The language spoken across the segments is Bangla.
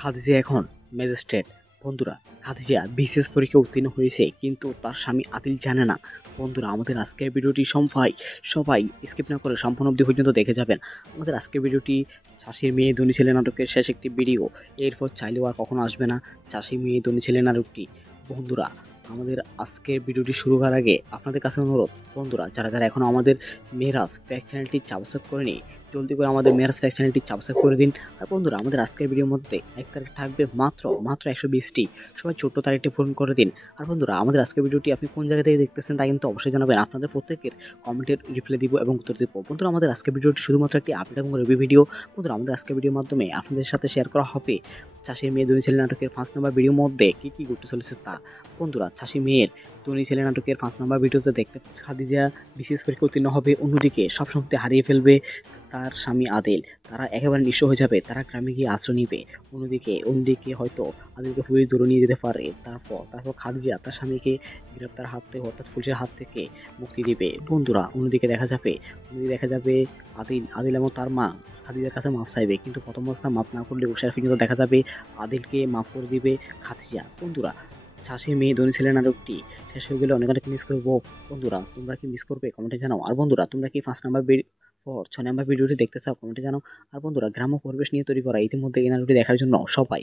খাদিজা এখন ম্যাজিস্ট্রেট। বন্ধুরা, খাদিজা বিসিএস পরীক্ষা উত্তীর্ণ হয়েছে, কিন্তু তার স্বামী আদিল জানে না। বন্ধুরা, আমাদের আজকের ভিডিওটি সবাই স্কিপ না করে সম্পূর্ণ অবধি পর্যন্ত দেখে যাবেন। আমাদের আজকের ভিডিওটি চাষির মেয়ে ধনী ছেলে নাটকের শেষ একটি ভিডিও। এরপর চাইলেও আর কখনো আসবে না চাষির মেয়ে ধনী ছেলে নাটকটি। বন্ধুরা, আমাদের আজকের ভিডিওটি শুরু করার আগে আপনাদের কাছে অনুরোধ, বন্ধুরা যারা এখন আমাদের মেরাজ ফ্যাক্ট চ্যানেলটি সাবস্ক্রাইব করেনি, জলদি করে আমাদের মেরাজ ফ্যাক্ট চ্যানেলটি সাবস্ক্রাইব করে দিন। আর বন্ধুরা, আমাদের আজকের ভিডিওর মধ্যে এক তারিখ থাকবে মাত্র 120টি, সবাই ছোট্ট তারিখটি পূরণ করে দিন। আর বন্ধুরা, আমাদের আজকের ভিডিওটি আপনি কোন জায়গা থেকে দেখতেছেন তা কিন্তু অবশ্যই জানাবেন, আপনাদের প্রত্যেকের কমেন্টের রিপ্লাই দিব এবং উত্তর দিব। বন্ধুরা, আমাদের আজকের ভিডিওটি শুধুমাত্র একটি আপডেট এবং রিভিউ ভিডিও। বন্ধুরা, আমাদের আজকের ভিডিওর মাধ্যমে আপনাদের সাথে শেয়ার করা হবে চাষির মেয়ে ধনী ছেলে নাটকের 5 নম্বর ভিডিওর মধ্যে কি কি ঘটতে চলেছে তা। বন্ধুরা, চাষি মেয়ের ধনী ছেলে নাটকের 5 নম্বর ভিডিওতে দেখতে খাদিজা বিশেষ পরীক্ষা উত্তীর্ণ হবে, অন্যদিকে সব সম্পত্তি হারিয়ে ফেলবে তার স্বামী আদিল। তারা একেবারে নিঃস্ব হয়ে যাবে, তারা গ্রামে গিয়ে আশ্রয় নিবে। অন্যদিকে হয়তো আদিলকে পুলিশ ধরে নিয়ে যেতে পারে। তারপর খাদিজা তার স্বামীকে গ্রেপ্তার হাত থেকে, অর্থাৎ পুলিশের হাত থেকে মুক্তি দিবে। বন্ধুরা, অন্যদিকে দেখা যাবে আদিল এবং তার মা খাদিজার কাছে মাফ চাইবে, কিন্তু প্রথম অবস্থা মাফ না করলে শেষ পর্যন্ত দেখা যাবে আদিলকে মাফ করে দিবে খাদিজা। বন্ধুরা, চাষি মেয়ে ধনী ছেলে নাটকটি শেষ হয়ে গেলে অনেক মিস করবো। বন্ধুরা, তোমরা কি মিস করবে কমেন্টে জানাও। আর বন্ধুরা, তোমরা কি 5 নম্বর 6 নম্বর ভিডিওটি দেখতে চাও কমেন্টে জানাও। আর বন্ধুরা, গ্রাম্য পরিবেশ নিয়ে তৈরি করা ইতিমধ্যে এই নাটকটি দেখার জন্য সবাই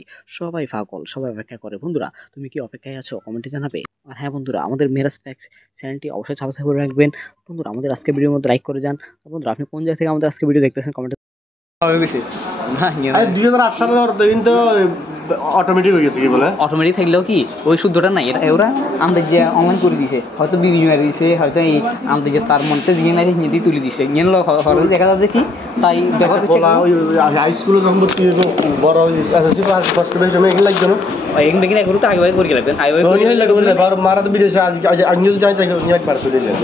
পাগল, সবাই অপেক্ষা করে। বন্ধুরা, তুমি কি অপেক্ষায় আছো কমেন্টে জানাবে। আর হ্যাঁ বন্ধুরা, আমাদের মেরাজ ফ্যাক্টস চ্যানেলটি অবশ্যই সাবস্ক্রাইব করে রাখবেন। বন্ধুরা, আমাদের আজকে ভিডিওর মধ্যে লাইক করে যান। আর বন্ধুরা, আপনি কোন জায়গা থেকে আমাদের আজকে ভিডিও দেখতেছেন কমেন্টে। 2008 সালের কিন্তু অটোমেটিক হয়ে গেছে, কি বলে অটোমেটিক থাকলেও কি ওই শুদ্ধটা নাই, এটা ওরা আন্দাজে অনলাইন করে দিছে, হয়তো বিভিন্ন দিছে, হয়তো এই আন্দাজে তার মনতে দিয়ে নাই হিন্দি তুলে দিছে, নিয়ে দেখা যাচ্ছে কি তাই হাই স্কুলে যখন ভর্তি হয়েছে বড় এসএসসি পাস ফার্স্ট বেঞ্চ আমি এগুলো লাগতো না এগুলো কিনা এগুলো তো আগে করে গেলেন মারা তো বিদেশে আজ যাই চাই একবার চলে যায়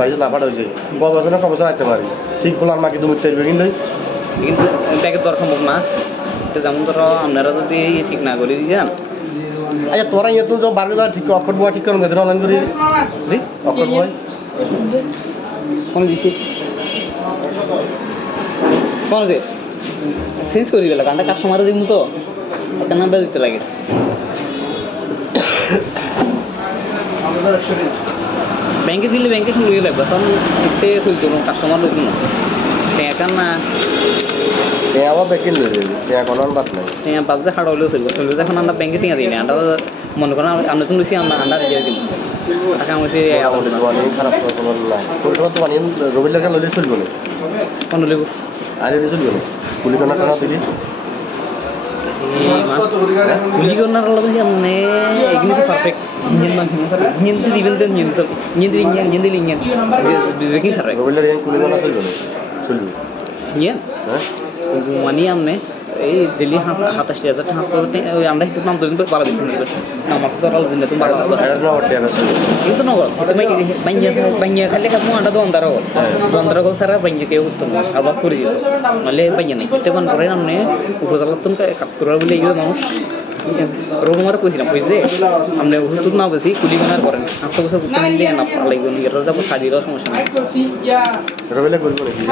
বাইরে লাফাটা হয়েছে বছর না কবছর রাখতে পারি ঠিক বলার মাকে তুমি তেলবে কিন্তু ব্যাগের দর সম্ভব না। যেমন ধরো আপনারা যদি ঠিক না করে দিয়ে যান, আচ্ছা তোরা ইয়ে তো বারবার ঠিক অক্ষর বয় ঠিক করুন অনলাইন করে জি অক্ষর বয় কোনো দিছি কোনো যে চেঞ্জ করে দিবে গানটা কাস্টমারে দিব তো একটা নাম্বার দিতে লাগে। ব্যাংকে দিলে ব্যাংকে শুনে লইয়ে লাগবে, তখন দেখতে চলতো কাস্টমার লইতো না এখন না আবার ব্যাংকে লইয়ে এখন বাদ নাই বাদ যে হাড় হলেও চলবে এখন আমরা ব্যাংকে টিকা দিই না, আমরা মনে করেন আমরা তো লুচি আমরা দিয়ে দিই টাকা আমার খারাপ রবির লেখা লইলে চলবে না কোন লিখব আর চলবে না কুলিকনা টানা দিলি কুলিকনার লগে মানে এগুলো পারফেক্ট ইঞ্জিন মান ইঞ্জিন দিবেন তো ইঞ্জিন দিলে ইঞ্জিন বেকিং খারাপ রবির লেখা কুলিকনা চলবে না চলবে ইঞ্জিন হ্যাঁ মানে আমনে এই দিল্লি 27,500 ওই আমরা একটু নাম ধরেন বাড়া দিচ্ছি আমার তো আলাদা দিন তুমি বাড়া কিন্তু নগদ তুমি বাঞ্জিয়া খালি কাজ আন্ডা দোয়ান্দার গল সারা বাঞ্জিয়া কেউ উত্তম আবার পরিচিত নাহলে বাঞ্জিয়া নাই তেমন করেন আপনি উপজেলার তুমি কাজ করার বলে এই মানুষ রোমার কইছিলাম বুঝছে আপনি ওষুধ না বেশি কুলিগনার করেন 500 বছর করতে নিলে না লাগবে এর যাবো সাজি দেওয়ার সমস্যা নেই রবিলে করবো নাকি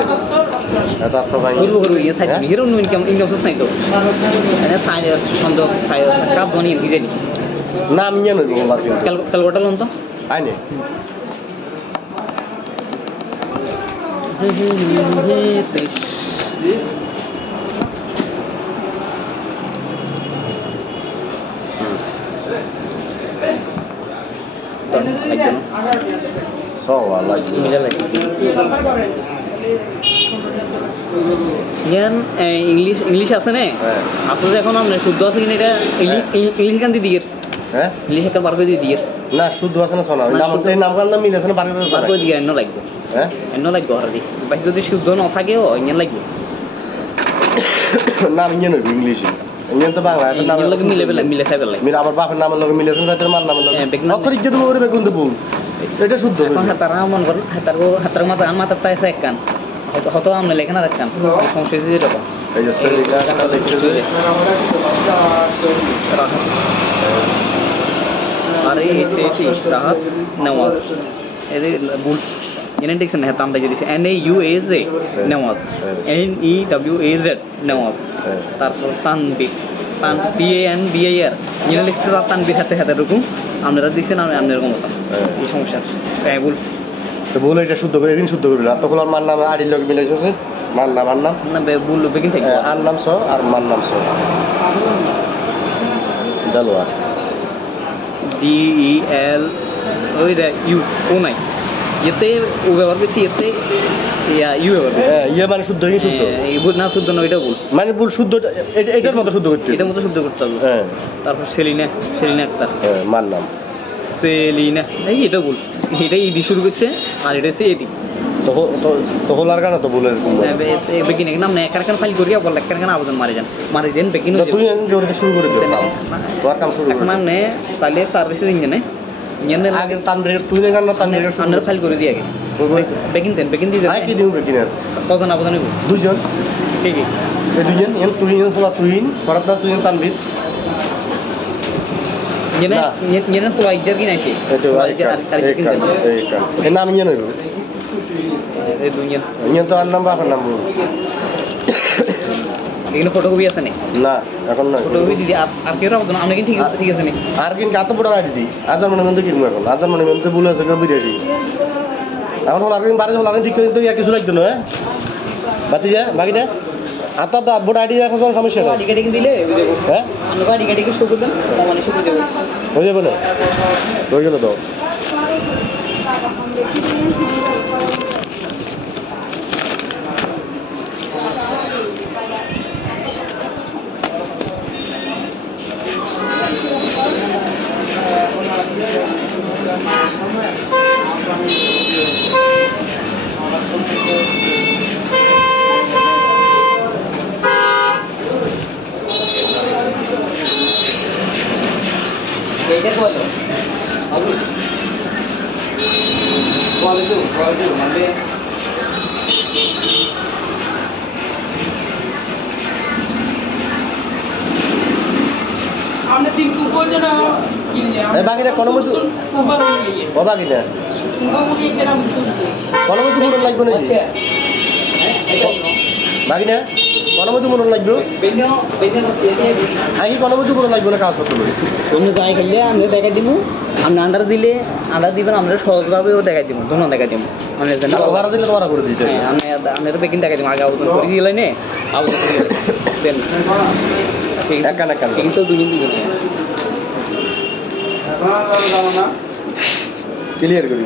এটা তো ভাই করবো ইয়ে সাইড হিরো ইনকাম সোর্স নাই তো এনে সাইড সন্দেহ কাপ বানিয়ে ভিজে নি নাম নিয়ে নইব ক্যালকাটা লোন তো আইনে ইংলিশ আছে না আসলে এখন আপনার শুদ্ধ আছে কিনা এটা ইংলিশ এখান দিয়ে হ্যাঁ ইংলিশ একটা বার করে দিয়ে না শুদ্ধ আছে না শোনা নাম মিলে আছে না বার করে দিয়ে এন্ন লাগবে হ্যাঁ এন্ন লাগবে হরাদি বাকি যদি শুদ্ধ না থাকেও ইঞ্জিন লাগবে নাম ইঞ্জিন হইব ইংলিশে ইঞ্জিন তো বাংলা নাম লগে মিলে সাইবে লাগে মিলে আবার বাপের নামের লগে মিলেছেন তাদের মার নামের লগে অক্ষর ইজ্জত দেবো করে বেগুন দেবো এটা শুদ্ধ তারা মন করেন হাতার মাথা মাথার তাইছে এক কান হয়তো আমরা লেখা না রাখতাম সমস্যা হয়েছে যেটা আরে রাহাত নেওয়াজ এদের ভুল জেনেটিক্স না তামটা যদি NAUAZ নেওয়াজ NEWAZ নেওয়াজ তারপর তানবির তান TANBIR ইয়ে লিখছে তানবীর হাতে হাতে রকম আপনারা দিছেন আমি আপনার মতো এই সমস্যা তাই বল তো বলে এটা শুদ্ধ করে এদিন শুদ্ধ করবে না তখন আর মার নাম আড়ির লোক মিলাইছে মার নাম না ভুল বেগিন থেকে আর নাম স আর মার নাম স দেলোয়ার DEL ওই দে ইউ ও নাই এতে ও ব্যবহার করছি এতে ইউ ব্যবহার করছি ইয়ে মানে শুদ্ধ কি শুদ্ধ এই ভুল না শুদ্ধ না এটা ভুল মানে ভুল শুদ্ধ এটার মতো শুদ্ধ করতে এটার মতো শুদ্ধ করতে হবে হ্যাঁ তারপর সেলিনা আক্তার মার নাম সেলিনা এই এটা ভুল এটা ইদি শুরু করছে আর এটা হচ্ছে এদি তো হলার গানা তো ভুলের বেকিন নাম না একার ফাইল করিয়া বল একার আবেদন মারি দেন বেকিন তুই জোরে শুরু করে দিও তোর কাম শুরু এখন আমনে তাহলে তার বেশি দিন জানে ইঞ্জিনের আগে তানবীর তুই না গান তানবীর আপনার ফাইল করে দিয়ে আগে বেকিন দিয়ে আই কি দিউ বেকিনের কজন আবেদন হইব দুইজন কি কি এই দুইজন এন তুই এন ফলা তুই ফরাত তুই তানবীর ইঞ্জিনের তো আইজার কি নাইছে এই নাম ইয়ে নইব এই দুনিয়া ইয়ে তো আর নাম বাপের নাম এখানে ফটোকপি আছে নাকি না এখন না ফটোকপি দিদি আর কেউ আবেদন আপনি কি ঠিক আছে নাকি আর কিন কত বড় আইডি দি আজার মনে মনে কিনবো এখন আজার মনে মনে বলে আছে কবি রেডি এখন হল আর কিন বারে হল আর ঠিক করে তো কিছু লাগতো না বাতি যা বাকি দে আতা দা বড় আইডি এখন কোনো সমস্যা নেই আইডি কার্ড দিলে হ্যাঁ আমরা আইডি কার্ড শো করবেন মানে শো করে দেব হয়ে যাবে না হয়ে গেল তো এইটা তো বলো কোয়ালিটি মানে हमने तीन को जो ना এই বাকি না কোন মধু ও বাকি না কোন মধু মন লাগবে নাকি বাকি না কোন মধু মন লাগবে আগে কোন মধু মন লাগবে না কাজ করতে হবে আমরা যাই খেললে আমরা দেখাই দিব আপনি আন্ডার দিবেন আমরা সহজভাবেও দেখাই দিব দোনো দেখাই দিব মানে ওভার দিলে তোরা করে দিতে হ্যাঁ আমি বেকিং দেখাই দিব আগে আবেদন করে দিলে নে আবেদন করে দেন একা একা কিন্তু দুজন ক্লিয়ার করি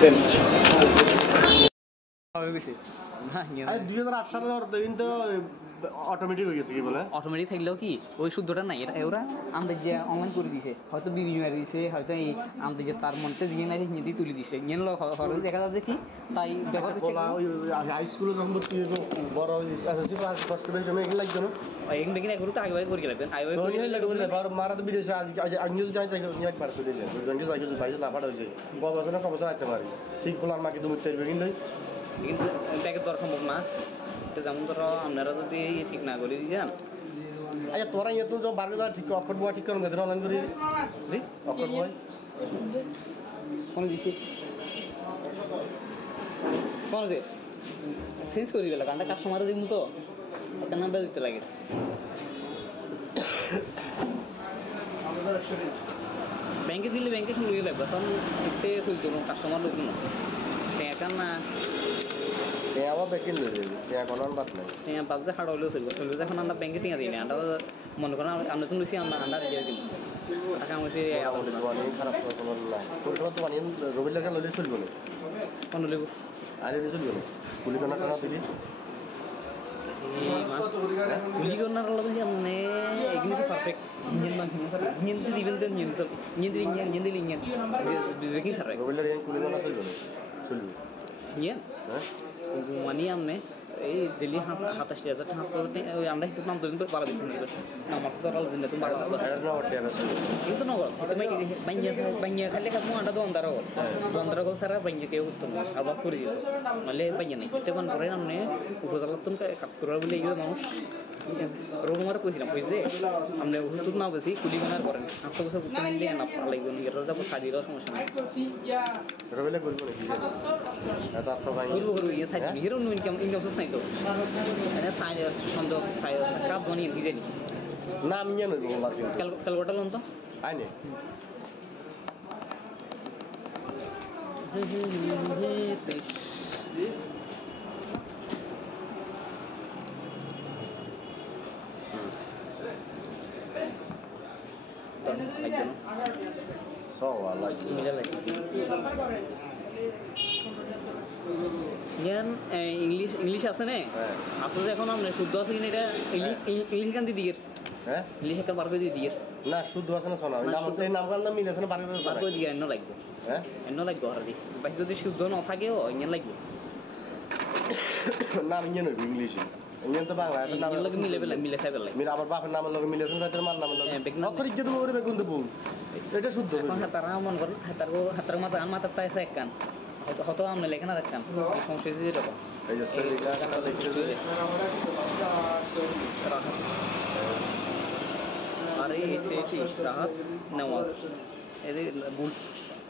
দেন 2008 সালের কিন্তু অটোমেটিক হয়ে গেছে কি বলে অটোমেটিক থাকলেও কি ওই শুদ্ধটা নাই এটা ওরা আমাদের যে অনলাইন করে দিছে হয়তো বিভিন্ন মারি দিছে হয়তো এই আমাদের যে তার মধ্যে দিয়ে নাই হিন্দি তুলে দিছে ইয়ে হরে দেখা যাচ্ছে কি তাই ব্যবহার হাই স্কুলে যখন ভর্তি হয়েছে বড় এসএসসি পাস কষ্ট বেশি সময় এগুলো লাগতো না এখানে বেকিন এগুলো তো আগে করে লাগবেন আগে মারা তো বিদেশে আজ যাই চাই এক বার চলে যায় দুজনকে চাই বাইরে লাফাট হয়েছে বছর না কবছর রাখতে পারি ঠিক ফুল আর মাকে তুমি তেলবে কিন্তু ব্যাগের দর সম্ভব না যেমন ধরো আপনারা যদি ঠিক না করে দিয়েছেন আচ্ছা তোরা ইয়ে তো বারবার ঠিক অক্ষর বয় ঠিক করেন অনলাইন করি জি অক্ষর বয় কোন দিছি কোন দে চেঞ্জ করে দিলা কারণ কাস্টমার দিব তো একটা নাম্বার দিতে লাগে ব্যাংকে দিলে ব্যাংকে শুনে লাগবে তখন দেখতে চলতো কাস্টমার লোক না টাকা না আবার বেকিন লই টাকা কোন বাত নাই হ্যাঁ বাজে হাড় হলেও চলবে যখন আমরা ব্যাংকে টিকা দিই না আমরা মনে করেন আমরা তো নিছি আমরা আন্ডার দিয়ে দিব টাকা আমি খারাপ কোনো না পরিষেবা তো মানে রবিলের কাছে লইলে চলবে না কোন লইব আরে চলবে না পুলিশ না টাকা দিলি গুলি করনার লগে মানে এগিনে সে পারফেক্ট ইঞ্জিন মান ইঞ্জিন দিবেন দেন ইঞ্জিন সব ইঞ্জিন দিলে ইঞ্জিন বেকিং খারাপ রবিলের এই কুলি না চলবে চলবে ইঞ্জিন হ্যাঁ মানি আমনে এই ডেলি ২৭,০০০ ওই আমরা কিন্তু নাম ধরেন বাড়া দিচ্ছি আমার তো ধরাল দিন তুমি বাড়া এটা না হটে আছে কিন্তু নগদ তুমি বাইয়া খালি খাবো আন্ডা দোকানদার হল দোকানদার হল সারা বাইয়া কেউ করতো না আবার করে দিত নাহলে বাইয়া নাই তখন পরে আপনি উপজেলার তুমি কাজ করার বলে এই মানুষ রকমারে কইছিলাম কই যে আপনি ওষুধ না বেশি কুলি বানার করেন 500 বছর করতে নিলে না লাগবে এটা যাবো সাদিরও সমস্যা নাই এটা বলে করব নাকি এটা তো ভাই করবো ইয়ে সাইড হিরো ইনকাম সোর্স নাই তো মানে সাইড সন্দেহ কাজ বানিয়ে কি জানি নাম নিয়ে নইব মার্কেট ক্যালকাটা লোন তো আইনে সওয়ালা ইয়ান ইংলিশ আছে না আসলে এখন আমরা শুদ্ধ আছে কিনা এটা ইংলিশ গান দিয়ে দিয়ে হ্যাঁ ইংলিশ একটা বার করে দিয়ে দিয়ে না শুদ্ধ আছে না শোনা নাম এই নাম গান না মিলে আছে না বার করে দিয়ে এন্ন লাগবে হ্যাঁ এন্ন লাগবে আর দি বাকি যদি শুদ্ধ না থাকেও ইংলিশ লাগবে নাম ইয়ে নইব ইংলিশে ইংলিশ তো বাংলা এটা নাম ইংলিশ লাগে মিলে সাইবেল লাগে মিলে আমার বাপের নামের লগে মিলে আছে তাদের মার নামের লগে বেগনা অক্ষর ইজ্জত ওরে বেগুন দেব এটা শুদ্ধ এখন হাতারা মন করুন হাতার মাথা তাই আছে একখান হয়তো আমরা লেখে না দেখতাম সমস্যা হয়েছে যেরকম এই যে সেলিগা কাটা লিখছে যে আরে এটি রাহাত নওয়াজ এর বুল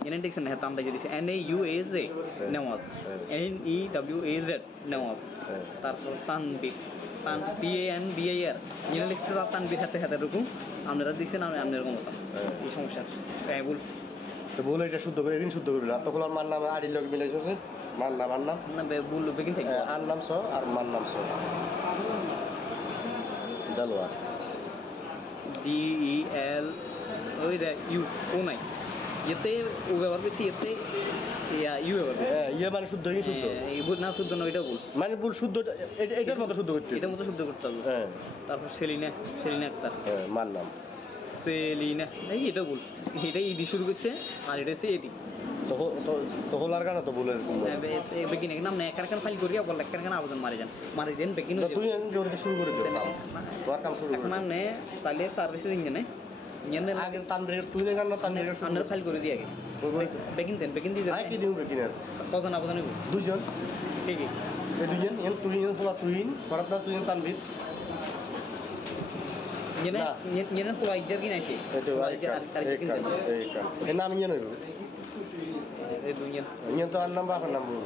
এনে দেখছেন হ্যাঁ তামটা দিয়েছে NAUAZ নওয়াজ NEWAZ নওয়াজ তারপর তানবীর TANBIR এনে লিখছে তানবীর হাতে হাতে এরকম আপনারা দিচ্ছেন আমি আপনার মতো এই সমস্যা বল তো বলে এটা শুদ্ধ করে একদিন শুদ্ধ করবি না তখন আর মার নাম আড়ির লগে মিলাইছে মার নাম না বললো বেগিন থেকে আর নাম স আর মার নাম স দেলোয়ার DEL ওই দে ইউ ও নাই এতে ও ব্যবহার করছি এতে ইউ ব্যবহার করছি ইয়ে মানে শুদ্ধ এই শুদ্ধ এই ভুল না শুদ্ধ না এটা ভুল মানে ভুল শুদ্ধ এটার মতো শুদ্ধ করতে এটার মতো শুদ্ধ করতে হবে হ্যাঁ তারপর সেলিনা আক্তার মার নাম সেলিনা এই এটা ভুল এটা ইডি শুরু করছে আর এটা সে এডি তো হলার গানা তো ভুলের বেগিন নাম না একার ফাইল করিয়া বল একার আবেদন মারি দেন বেগিন তুই করতে শুরু করে দিও তোর কাম শুরু এখন আপনি তাহলে তার বেশি দিন জানে আগে তানরে তুই না গান না তানরে আপনার ফাইল করে দিয়ে আগে বেগিন দিয়ে আই কি দিউ বেকিনার কজন আবেদন হইব দুইজন ঠিক আছে এই দুইজন এন তুই এন পোলা তুই পরাপরা তুই Tanvir Nhân nó quay chơi cái này sih. itu এই নাম ইয়ে নইব Itu nhân. ইয়ে তো আর নাম বাপের নাম বল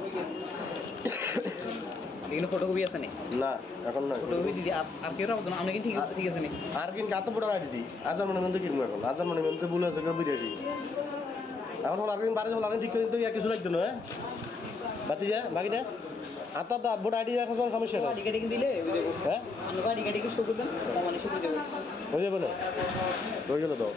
Ini fotokopi আছে নি না এখন নয় fotokopi দিদি আর কেউ রাখতো না আপনি কি ঠিক আছে নি আর কিন্তু এত বড় আইডি দি আজান মনে মধ্যে কিনবো এখন আজান মনে মধ্যে বলে আছে বিরাশি এখন আর কিন্তু বারে যখন ঠিক করে দিতে কিছু লাগতো না বাতি যা বাকি না আর তো বড় আইডি এখন কোনো সমস্যা নেই টিকেট দিলে হ্যাঁ আমরা গাড়ি গাড়ি শো করবেন মানে শো করে দেব হয়ে যাবে না হয়ে গেল তো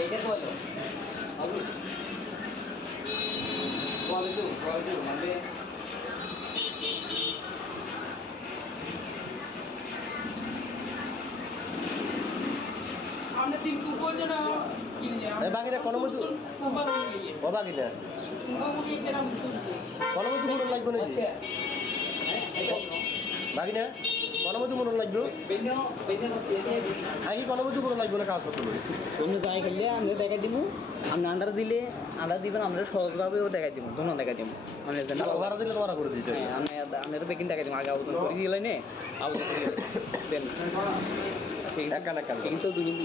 এইটা কত আলু কোয়ালিটি মানে हमने तीन कुको जो ना এই বাকি না কোনো মতো ও বাকি না কোনো মতো মনে লাগবে নাকি বাকি না কোনো মতো মনে লাগবে আগে কোনো মতো মনে লাগবে না কাজ করতে পারি আমরা যাই খেললে আমরা দেখাই দিব আপনি আন্ডার দিবেন আমরা সহজভাবেও দেখাই দিব দোনো দেখাই দিব মানে ওরা দিলে তোমারা করে দিতে হ্যাঁ আমি বেকিং দেখাই দিব আগে আবেদন করে দিলে নে আবেদন করে দেন একান কিন্তু দুজন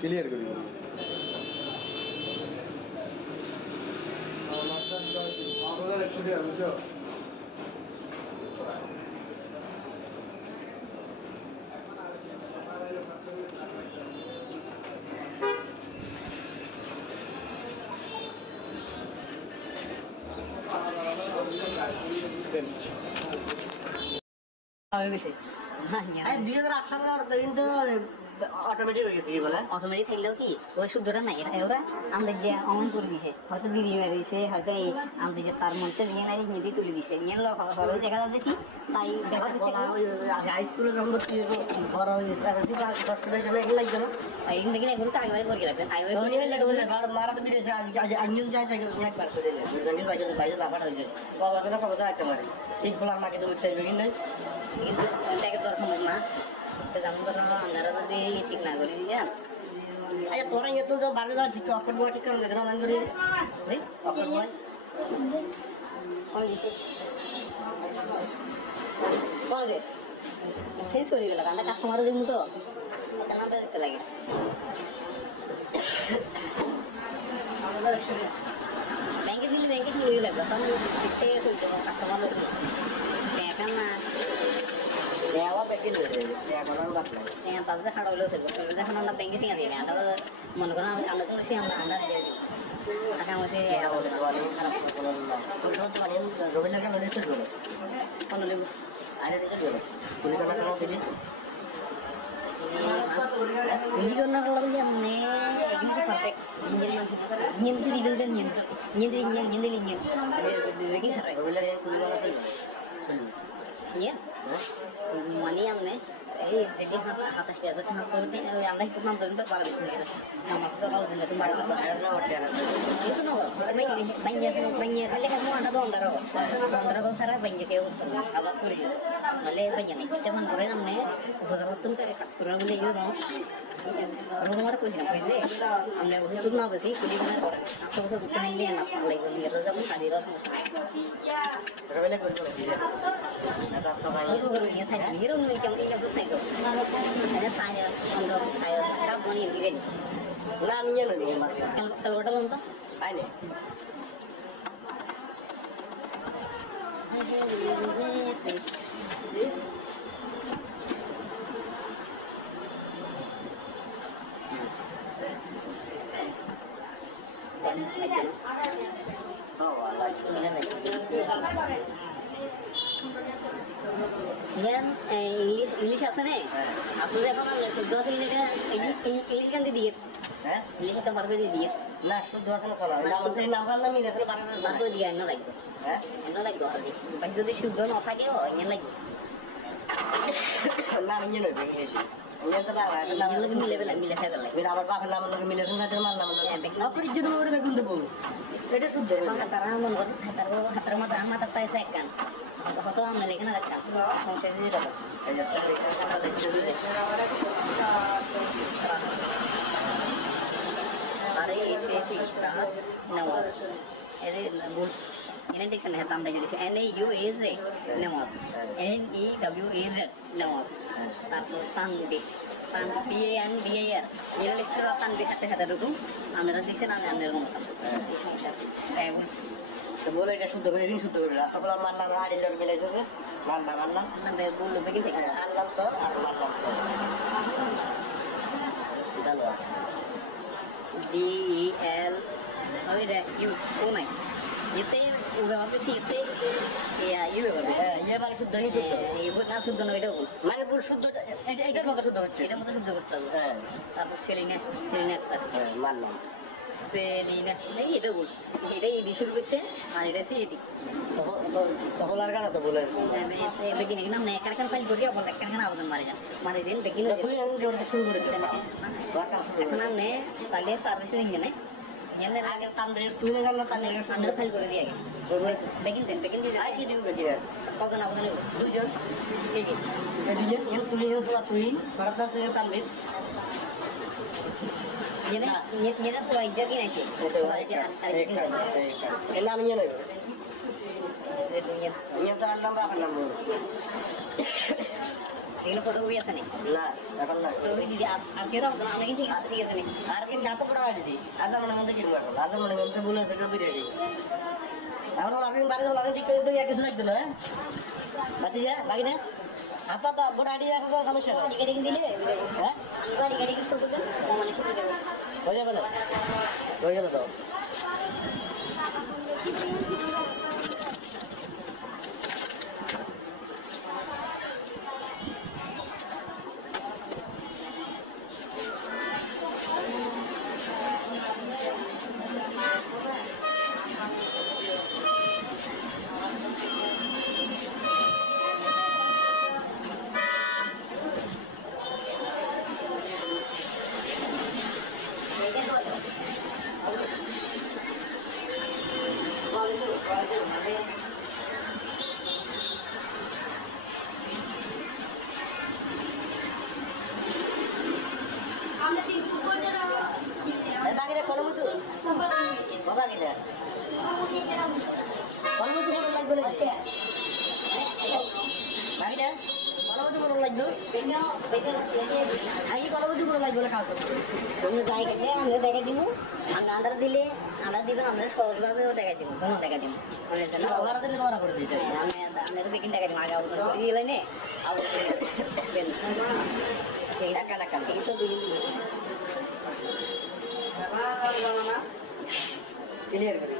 ক্লিয়ার করি দেন হয়ে গেছে এই 2008 সালের কিন্তু অটোমেটিক হয়ে গেছে কি বলে অটোমেটিক থাকলেও কি ওই শুদ্ধটা নাই এটা ওরা আমাদের যে অন করে দিছে হয়তো বিড়ি মেরে দিছে হয়তো এই আমাদের যে তার মধ্যে নিয়ে নাই নিয়ে তুলে দিছে নিয়ে হরো দেখা যাচ্ছে কি তাই দেখা যাচ্ছে হাই স্কুলে যখন ভর্তি হয়েছে বড় হয়ে গেছে এসএসসি পাস করে সময় এগুলো লাগবে না এই দেখি এখন টাকা বাইর করে রাখবেন টাকা বাইর ওই লাগে বলে মারা তো বিদেশে আজ নিউজ যায় সাইকেল নিয়ে একবার করে দিলে দুর্গন্ধি সাইকেল বাইরে লাফাট হয়েছে বাবা না বাবা রাখতে পারে ঠিক বলে আমাকে তো উঠতে হবে কিন্তু কিন্তু টাকা দর সম্ভব না তো যেমন ধরো আপনারা যদি ঠিক না করে দিয়েন আচ্ছা তোরা এত তো বাড়ি যাওয়া ঠিক অক্ষর বয় ঠিক করে না করি জি অক্ষর বয় কোন দিছে কোন দে শেষ করে গেল আমরা কাস্টমার দিন তো কেন দিতে লাগে ব্যাংকে দিলে ব্যাংকে শুরু লাগবে তখন দেখতে চলতে কাস্টমার এখন না দেওয়া বেশি লয়ে এখন আর বাদ নাই তাদের খাড়া হলেও চলবে যখন আমরা ব্যাংকে টিকা দিই আমরা মনে করেন আমরা তো আমরা আমরা দিয়ে দিই টাকা আমাকে খারাপ করে না তো মানে রবিলা কেন নিতে গেল কোনো লেবু আরে নিতে গেল পুলিশ কেন দিলি Hindi ko nakalagay yan egin sa perfect. Hindi naman hindi din din yan. Hindi yan. Bigyan sa rin. রবিলা এই পুলিশ কেন দিল Yan. Mani amne এই যদি হাতাশ হাজার টাকা চলতে আমরা একটু নাম ধরতে পারবো না আমার তো ভালো দিন তুমি বাড়ি করতে itu no banyak kali kamu ada dondaro সারা banyak কেউ উত্তর আবার করে দিল নালে banyak nih cuman করে namne udah waktu kayak kas করে বলে ইউ দাও রোমার কইছিলাম কইছে আমরা উত্তর না বেশি কুলি মনে করে আশেপাশে উত্তর নিলে না পারলে বলি এর যখন কাদিরা সমস্যা রবিলা করব না এটা তো ভাই itu baru ya saya hero yang selesai tuh ada saya untuk saya kamu nih gini না আমি জানি না kalau udah nonton আই নে সওয়ালা Yan, English আছে না আসলে এখন আমরা শুদ্ধ আছে এটা ইংলিশ গান দিয়ে হ্যাঁ ইংলিশ একটা পারবে দিয়ে না শুদ্ধ আছে না চলা না আমাদের নাম্বার না মিলে আসলে বানানো না তো দিয়ে না লাগবে হ্যাঁ এমন লাগবে আর বাকি যদি শুদ্ধ না থাকে এমন লাগবে না আমি জানি ইংলিশ আমি তো বাবা এটা নাম এমন লাগে মিলে খাবে লাগে মেরা আমার বাবার নাম লগে মিলে না মার নাম লগে অকরি যদি ওরে বেগুন দেব এটা শুদ্ধ বাবা তারা মন করে হাতার মাথা তাইছে একখান হয়তো আমরা লেখে না রাখতাম সমস্যা দিয়ে যাবো এই যে Hari ini istirahat nawas. Ini bul. Ini dikse nih tambah jadi NAUAZ nawas. NEWAZ nawas. Tapi tanbih. BAR. Ini istilah tanbih kata-kata dulu. Ambil dikse nama ambil ngomong. Ini semua kayak bul. তো বলে এটা শুদ্ধ করে ঋণ শুদ্ধ করে তখন আমার নাম আড়ি জন মিলে গেছে মান্না Sampai bulu begini. আনলাম সর আর মানলাম সর ভালো DEL. Oh ini U. Oh nih. Itu udah waktu sih itu. Ya U ya. হ্যাঁ ইয়ে মানে শুদ্ধ ঋণ শুদ্ধ Ibu nggak sudah nggak itu. মানে ভুল শুদ্ধ এটার মতো শুদ্ধ হচ্ছে Itu mungkin sudah betul. হ্যাঁ Tapi Selina একটা হ্যাঁ মানলাম Selina এই এটা বল এটা এই শুরু করছে আর এটা সি এটি তখন আর কেন তো বলে begini নাম না একার ফাইল করি আবার একার আবেদন মারি দিন begini তুই আমি জোরে শুরু করে দিস তোর কাম শুরু এখন নাম নে তাহলে তার বেশি দিন না জানেন আগে তানরে তুই না জানলা তানরে আমরা ফাইল করে দিই আগে begini দিয়ে আই কি দিন বেটি কখন আবেদন হবে দুজন এই যে এই দুজন এর তুই করতা তুই তানরে Nyana tuh aja gini sih. itu enak namanya Dunia. ini tuh nambah akan nambah Ini foto biasa nih. nah akan lah Foto ini di akhir orang orang ini biasa nih. আরকিন কত পড়া আছে দি আজ মনে মধ্যে কি এখন আজ মনে মধ্যে বলে আছে বিরিয়ানি এখন আরকিন বাড়ি হলো ঠিক করে তো কিছু লাগবে না বাতি যা বাকি না হাতা তো বড় আইডিয়া এখন সমস্যা নেই Dikit dikit dile. হ্যাঁ Angga dikit dikit suruh kan. Mana suruh deh. হয়ে যাবে না হয়ে গেল তো বলে বাকিটা বলা বুঝি বড় লাগলো আগে বলা বুঝি বড় লাগলো খাওয়া অন্য জায়গায় আমরা দেখা দিব আমরা আন্ডার দিলে আন্ডার দিবেন আমরা সহজভাবেও দেখা দিব কোনো দেখা দিব আমি বেকিং দেখা দিব আগে আলোচনা করে দিলে নে সেই তো দুই দিন ক্লিয়ার করে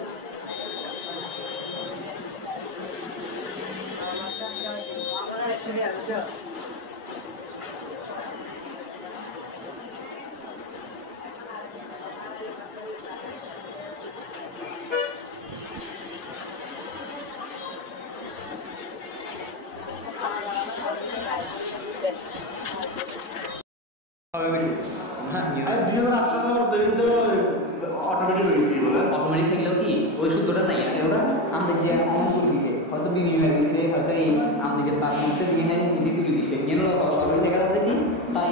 অটোমেটিক হয়ে গেছে কি বলে অটোমেটিক থাকলেও কি ওই সূত্রটা নাই ওরা আমাদের যে অন করে দিছে হয়তো বিনিয়োগ হয়ে গেছে হয়তো এই আমাদের তার মধ্যে বিনিয়োগ নীতি তুলে দিছে এর সরকারি দেখা যাচ্ছে কি তাই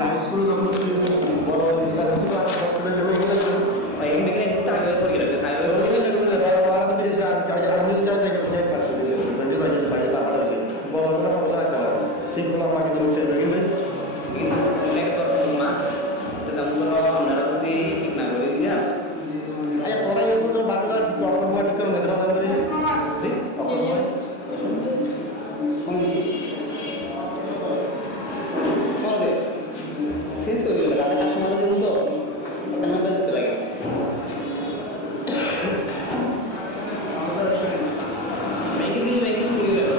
হাই স্কুল যখন বড় ডিসকাস ছিল আর কষ্টমের সময় গেলে এখানে একটা হাইওয়ে করে রাখবে হাইওয়ে করে ঠিক বলা আমাকে আপনারা যদি ঠিক না করে দিয়া বাংলা শেষ করে দিল রাতে কাস্টমার দেবো তো ওটা দিতে লাগে ব্যাংকে দিলে ব্যাংকে শুরু হয়ে গেল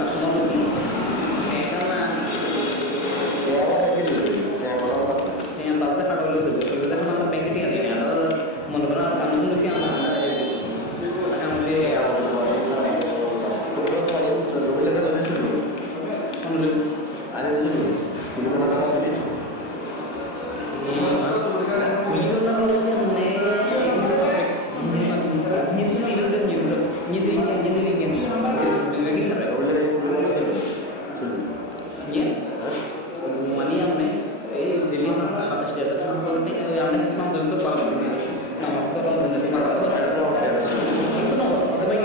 কাস্টমার এটা না বাচ্চা কাটা হলেও চলবে সেগুলো এখন আমরা ব্যাংকে দিয়ে দিই আমরা মনে করেন আর কারণ বেশি আমরা মানে আপনি এই দিল্লি 27,000 ট্রান্সফার দিয়ে আপনি নাম দিতে পারবেন না আমার তো রং দিতে পারবেন কিন্তু না তবে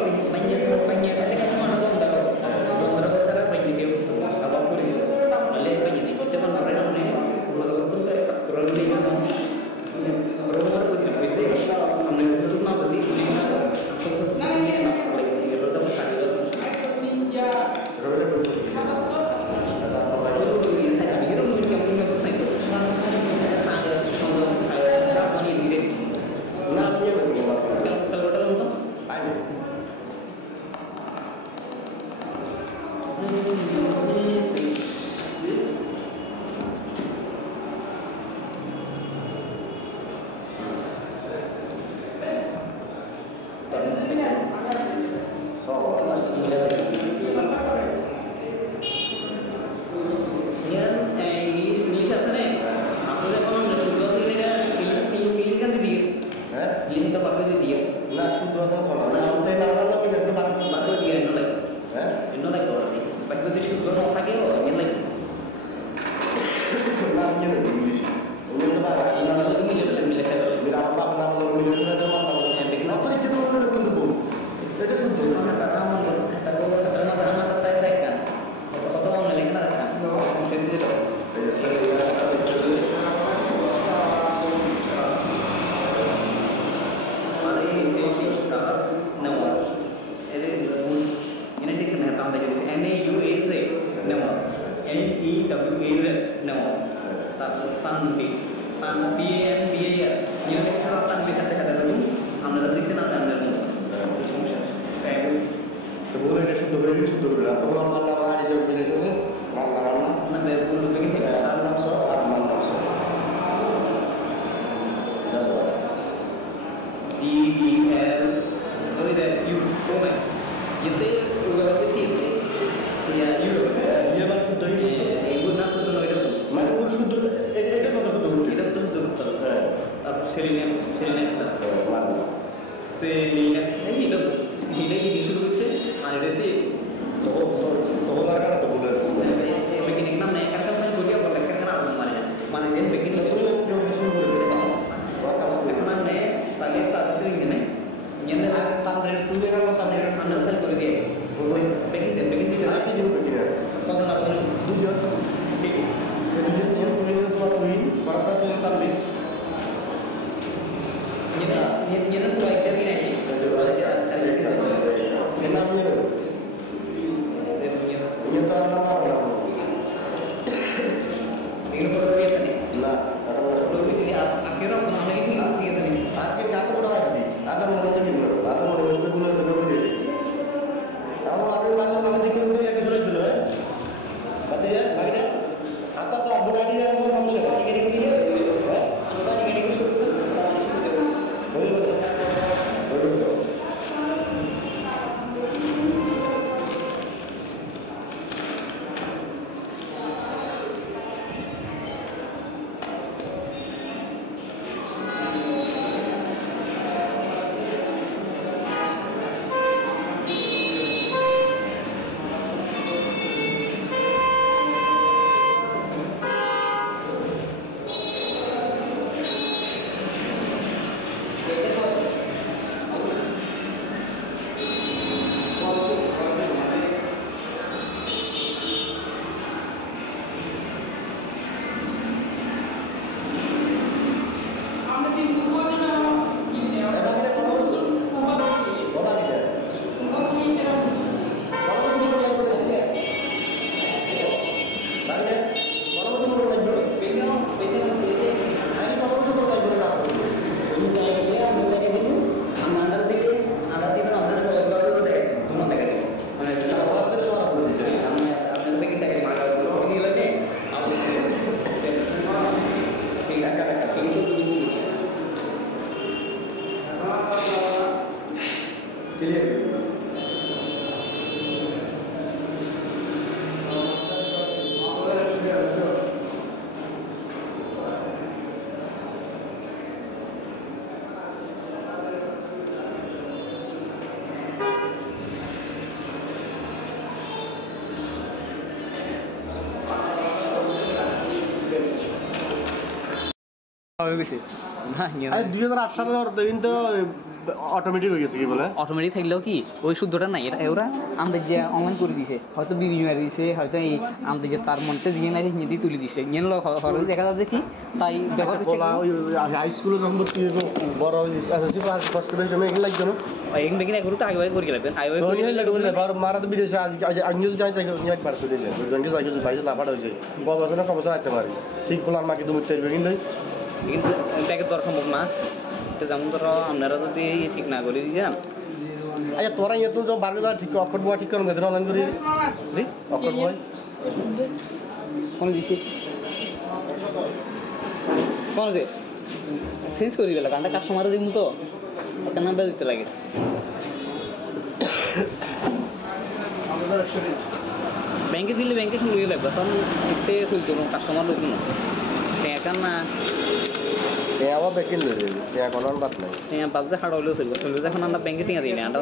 banyak kan mana dong kalau saya banyak dia untuk apa pun itu oleh banyak itu cuman mereka nih kalau betul kayak pas scroll lagi kan orang harus bisa हमने तो ना बस ये लिखना सबसे पहले ना पड़ेगा ये तो सारी बात Indonesia sana, aku udah kalau udah dua sini kan, ini kan di dia, ini kita pakai di dia. না শুদ্ধ কথা না শুদ্ধ না হলো কি একটু বাকি দিয়ে এনো লাগে, হ্যাঁ এনো লাগে ওরে। বাকি যদি শুদ্ধ না থাকে ও এনো লাগে। নাম কি হবে ইংলিশ ওগুলো তো না এনো লাগে মিলে থাকে। মেরা বাপ নাম হলো মিলে থাকে মাথা না তো এটা তো কিন্তু বল এটা শুদ্ধ Mana kata kamu, kata gue sekarang mata saya kan, foto-foto orang lain kan, konfesi itu. Mari saya start nawas. Ini di sini tambah jadi NAUAZ nawas, NEWAZ nawas. Tanbi, TNBA ya. Ini sekarang tanbi kata-kata dulu. Ambil di sini ada dulu. তো বলে এটা শুদ্ধ করে শুদ্ধ করে না তখন আমরা বাড়ি যাবো বিলে যাবো রান্না রান্না না বেরগুলো begini রান্না সব আর রান্না সব DBL itu dari Euro itu udah kecil ya Euro ইয়ে মানে শুদ্ধ ibu nak sudah loh itu মানে পুরো শুদ্ধ এটা কত শুদ্ধ হচ্ছে kita betul betul হ্যাঁ tapi serinya মানে serinya ini disuruh kece ada sih তো তো লাগা তো বলে begini kan naik kan kan gue dia boleh kan kenapa mana dia begini তো কেউ শুরু করে দিল karena nih tadi tak sering gini nyender তাদের তুলে গেল তাদের সামনে ফেল করে দিয়ে ওই ব্যাকিং দিতে আর কি দিন কিনা কখন লাগবে দুজন ঠিক সে দুজন নিয়ে পুরো পুরো করাটা তো তাহলে Nhìn nó quay cái này chị. cái năm như vậy như ta năm nào nào Ini perlu biasa nih. nah ada Perlu ini akhirnya kemana itu biasa nih. akhir kata udah lagi ada menurut gitu ada menurut bulan sebelum ini kamu akan masuk nanti dikit ya kita dulu ya berarti ya bagi deh atau tuh abu tadi yang mau kamu siapa dikit ya apa dikit boleh boleh হয়ে গেছে না আরে 2008 সালের কিন্তু অটোমেটিক হয়ে গেছে কি বলে অটোমেটিক থাকলেও কি ওই শুদ্ধটা নাই এটা ওরা আমাদের যে অনলাইন করে দিছে হয়তো বিভিন্ন মারি দিছে হয়তো এই আমাদের যে তার মনতে দিয়ে নাই হিন্দি তুলে দিছে নিয়ে হরে দেখা যাচ্ছে কি তাই যখন হাই স্কুলে যখন ভর্তি হইব বড় এসএসসি পাস কষ্ট বেশি সময় এগুলো লাগবে না এক বেগিন এক রুট আগে করে গেলেন আগে ওই হইলে লাগবে বার মারা তো বিদেশে আজ আজ নিউজ যাই চাই নিয়ে একবার চলে যায় ওই গঞ্জে যাই যদি বাইরে লাফাড়া হয়েছে বছর না কবছর আসতে পারি ঠিক ফুলার মাকে তুমি তেল বেগিন দেয় কিন্তু ব্যাগের দর সম্ভব না তো যেমন ধরো আপনারা যদি ঠিক না করে দিয়েছেন আচ্ছা তোরা ইয়ে তো বারবার ঠিক অক্ষর বয় ঠিক করুন দেন অনলাইন করি জি অক্ষর বয় কোন দিছি কোন যে চেঞ্জ করে গেল কারণ কাস্টমার দিব তো একটা নাম্বার দিতে লাগে ব্যাংকে দিলে ব্যাংকে শুরু হয়ে লাগবে তখন দেখতে চলতো কাস্টমার লোক না টাকা না আবার বেকিন লই কোনো বাদ নাই বাজে হাড় হলেও চলবে চলবে যখন আমরা ব্যাংকে টিকা দিই না আমরা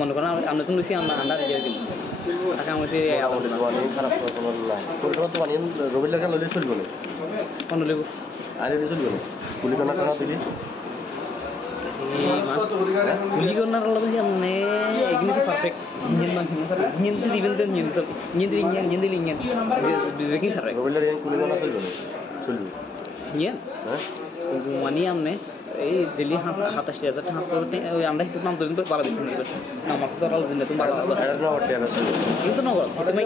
মনে করেন আমরা তো লুচি আমরা আন্ডা দিয়ে দিব টাকা আমার খারাপ কোনো নাই পরিষেবা তো বানিয়ে রবিলের কাছে লইলে চলবে না কোন লিব আরে চলবে না পুলি কোনা কোনা দিলি পুলি কোনার লগে আমনে এগনি সব পারফেক্ট ইঞ্জিন মান ইঞ্জিন দিবেন তো ইঞ্জিন সব ইঞ্জিন দিলি ইঞ্জিন বেকিং খারাপ রবিলের পুলি কোনা চলবে না চলবে ইঞ্জিন হ্যাঁ মানে আমনে এই দিল্লি ২৭,৫০০ ওই আমরা একটু নাম ধরেন বাড়া দিচ্ছি আমার তো আর দিন তুমি বাড়া কিন্তু নগদ তুমি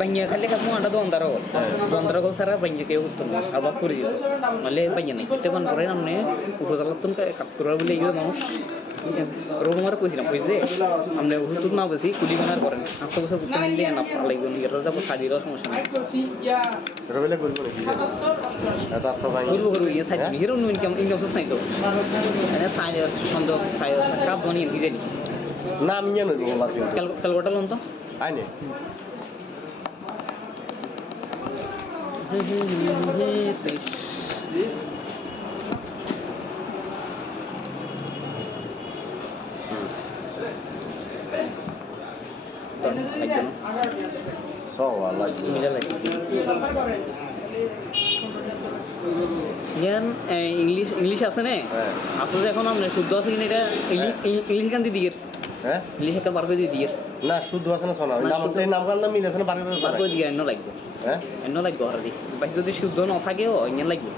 বাঞ্জা খালি কামু আন্ডা দোকানদার হল দোকানদার হল সারা বাঞ্জা কেউ উত্তর না আর বাদ করে দিত নাহলে বাঞ্জা নাই তখন পরে আপনি উপজেলার তুমি কাজ করার বলে এই মানুষ রকমার কইছিলাম ওই যে আপনি ওষুধ না বেশি কুলিগোনার করেন ৫০০ বছর করতে নিলে না লাগবে এর যাবো শাড়িরও সমস্যা নেই রবিলে করবো নাকি এত আত্ম ভাই করবো ইয়ে সাইড হিরো ইনকাম সোর্স নাই তো সাইড সন্দেহ কাজ বানিয়ে কি জানি নাম নিয়ে নইব ক্যালকাটা লোন তো আইনে মিলা লাগছে ইয়ান ইংলিশ আছে না হ্যাঁ আসলে এখন আমরা শুদ্ধ আছে কিনা এটা ইংলিশ গান দিয়ে দিয়ে হ্যাঁ ইংলিশ একটা বার করে দিয়ে দিয়ে না শুদ্ধ আছে না শোনা না, নাম শুদ্ধ। এই নাম কার নাম মিলে আছে না বাড়ি বার করে দিয়ে এন্ন লাগবে হ্যাঁ এন্ন লাগবে আর দি বাকি যদি শুদ্ধ না থাকেও ইংলিশ লাগবে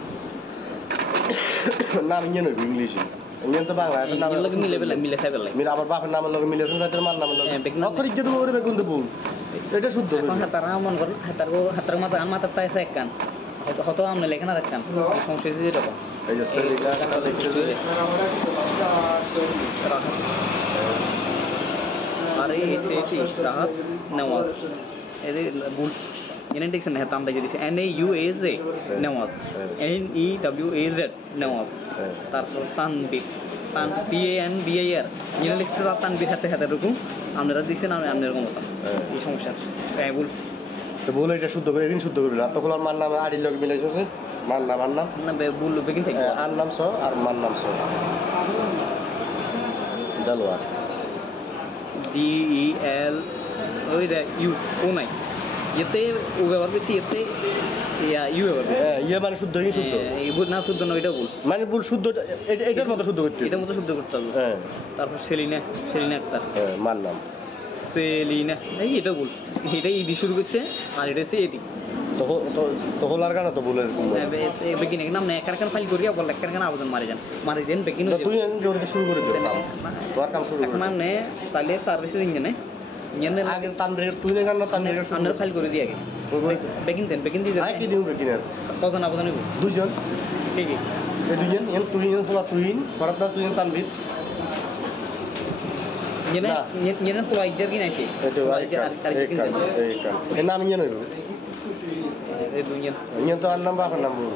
নাম ইঞ্জিন হইব ইংলিশে ইঞ্জিন তো বাংলা এটা নাম ইংলিশ লাগে মিলে খাইবে লাগে মিলে আমার বাপের নামের লগে মিলে আছে তাদের মার নামের লগে হ্যাঁ, বেগুন- অক্ষর ইজ্জত বলে বেগুন দেবো এটা শুদ্ধ এখন হাতারা মন করেন হাতার মাথা আমার মাথার তাই আছে এক কান হয়তো আমরা লেখে না এক কান এই সমস্যা হয়েছে যেরকম এই যে সেলিকা আরে হচ্ছে এটি রাহাত নেওয়াজ এর ভুল এনে দেখছেন হ্যাঁ তাম দেখে দিচ্ছে NAUAZ নেওয়াজ NEWAZ নেওয়াজ তারপর তানবির TANBIR এনে লিখছে তানবির হাতে হাতে এরকম আপনারা দিচ্ছেন আপনার এরকম মতো এই সমস্যা হ্যাঁ ভুল তো বলে এটা শুদ্ধ করে এদিন শুদ্ধ করবি না তখন আর মার নাম আড়ির লগে মিলে গেছে মার নাম না ভুল বেগিন থেকে আর নাম স আর মার নাম স জালোয়ার DEL ওই দেখ ইউ ও নাই এতে ও ব্যবহার করছি এতে ইউ ব্যবহার করছি হ্যাঁ ইয়ে মানে শুদ্ধ শুদ্ধ এই ভুল না শুদ্ধ না এটা ভুল মানে ভুল শুদ্ধ এটার মতো শুদ্ধ করতে এটার মতো শুদ্ধ করতে হবে হ্যাঁ তারপর সেলিনা আক্তার হ্যাঁ মার নাম সেলিনা এই এটা ভুল এটা ইডি শুরু করছে আর এটা হচ্ছে এটি তো হলার গানা তো ভুলের বেকিন নাম না একার ফাইল করিয়া বল একার আবেদন মারি দেন বেকিন তুই জোরে শুরু করে দিও কাম তোর কাম শুরু এখন করে আমনে তাহলে তার বেশি দিন জানে আগে তানরে তুই গান না তানরে আপনার ফাইল করে দিয়ে আগে বেকিন দিয়ে আই কি দিউ কিনার কজন আবেদন হইব দুইজন কি কি এই দুইজন এন তুই এন তোলা তুই ফরাতটা তুই তানবির না। ñeneen xoolaa jar gi nañ si. itu এই নাম ইয়ে নইব দুনিয়া ইয়ে তো আর নাম বাপের নাম বল।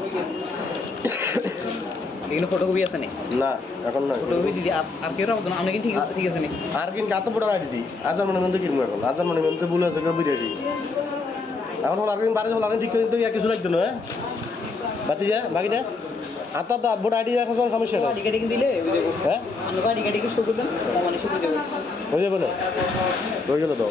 এখানে ফটোকপি আছে না না এখন নয় ফটোকপি দিদি আর কেউ রাখতো না আপনি কিন্তু ঠিক আছে না আর কিন্তু এত বড় আইডি দি আজার মনে মধ্যে কিনবো এখন আজার মনে মধ্যে বলে আছে কেউ বিরিয়ানি এখন হল আর বাড়ি হল আর ঠিক করে দিতে কিছু লাগতো না বাতি যা বাকি না আর তো বড় আইডি এখন কোনো সমস্যা নেই আইডি কার্ড দিলে হ্যাঁ আমরা আইডি কার্ড শো করবেন মানে শো করে দেবো হয়ে যাবে না হয়ে গেল তো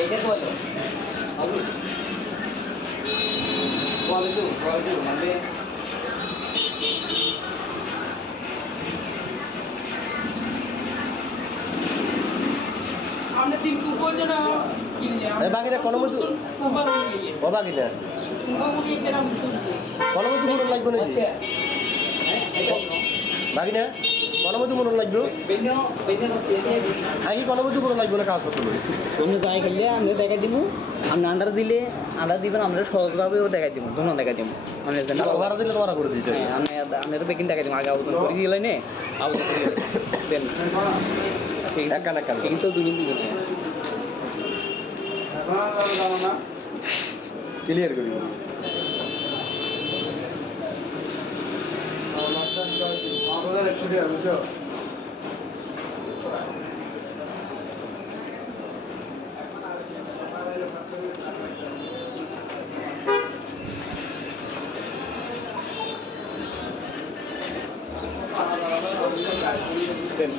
এইটা তো হলো আলু কোয়ালিটি মানে हमने तीन कुको जो ना এই বাকি না কোনো মতো कुबा बोलिए ও বাকি না कुबा बोलिए चला मुझको কোনো মতো মনে লাগবে নাকি বাকি না কোনো মতো মনে লাগবে বেনো আগে কোনো মতো মনে লাগবে না কাজ করতে পারি আমরা যাই খেললে আমরা দেখাই দিব আপনি আন্ডার দিবেন আমরা সহজভাবেও দেখাই দিব দুনো দেখাই দিব আমরা জানি ওরা দিলে তোমারা করে দিতে হ্যাঁ আমি বেকিং দেখাই দিব আগে আবেদন করে দিলে না আবেদন করে দেন একান একান কিন্তু দুজন দিবেন ক্লিয়ার করি দেন